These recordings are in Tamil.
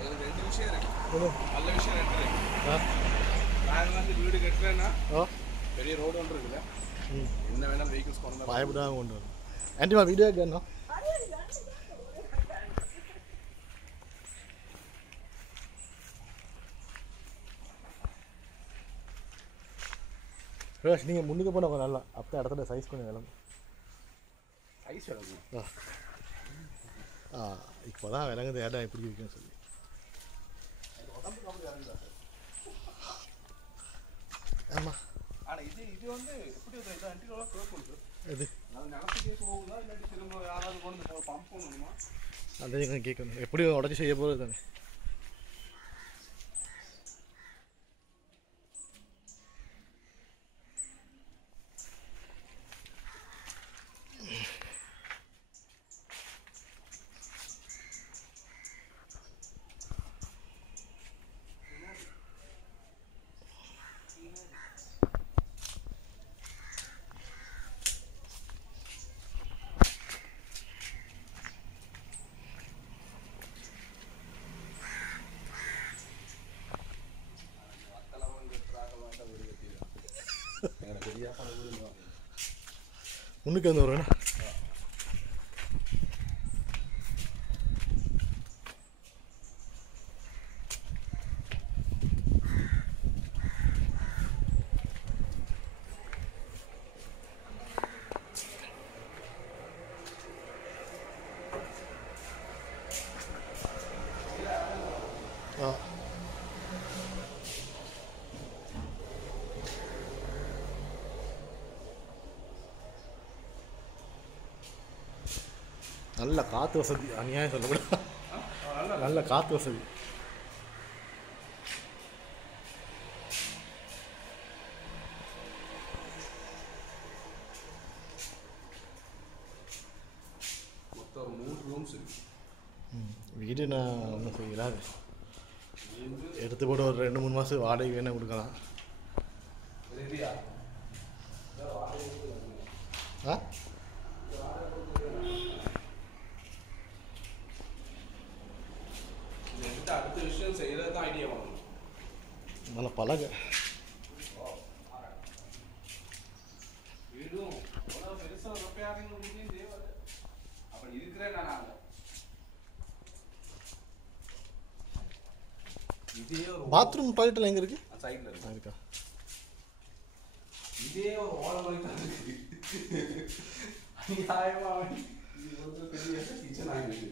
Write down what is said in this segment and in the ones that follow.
ரெண்டு விஷயம் இருக்கு. நல்ல விஷயம் ரெண்டு இருக்கு. நான் வந்து வீடு கட்டுறேன்னா பெரிய ரோடு ஒன்று இருக்குல்ல, என்ன வேணாலும் வெஹிக்கிள்ஸ் கொண்டு வந்து பயப்படாம கொண்டு வரும். ஆன்டிமா வீடியோ கேட்கணும். ரோஷ் நீங்கள் முன்னுக்கு போன கொஞ்சம் நல்லா அப்போ இடத்துல சைஸ் கொஞ்சம் விளங்கும். சைஸ் விளங்கும். இப்போ தான் விளங்குது இடம் எப்படி இருக்குன்னு சொல்லி. ஆமாம். ஆனால் இது வந்து எப்படி அன்டிலாம் கேட்கணும். எது நிலத்துக்கே போகுதா இல்லாட்டி திரும்ப யாராவது கொண்டு பம்ப் பண்ணணுமா? அதை நீங்கள் கேட்கணும். எப்படி உடச்சி செய்ய போகிறது தானே. முன்னுக்கு வந்து வருவேண்ணா. நல்ல காற்று வசதி, அநியாயம் சொல்லக்கூடாது. நல்ல காற்று வசதி. மொத்தம் 3 ரூம்ஸ் இருக்கு. வீடு நான் ஒன்றும் செய்யலாது. எடுத்து போட ஒரு 2-3 மாதம் வாடகை வேணால் கொடுக்கலாம். அடுத்த விஷயம் செய்யறது தான் ஐடியா பண்ணணும். நல்ல பழக வீடும் பெருசா அப்படி இருக்கிறேன் நான். பாத்ரூம் டாய்லெட் எங்கே இருக்கு? சைட்ல இருக்கா? இதே ஒரு ஓலை மாதிரி தான் இருக்கு. பெரிய கிச்சன் ஆகிருக்கு.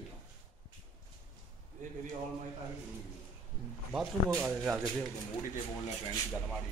இதே பெரிய ஓலை மாதிரி தான் இருக்கு. பாத்ரூம் அது மூடிட்டே போகல ஃப்ரெண்ட்ஸ் கதமாடி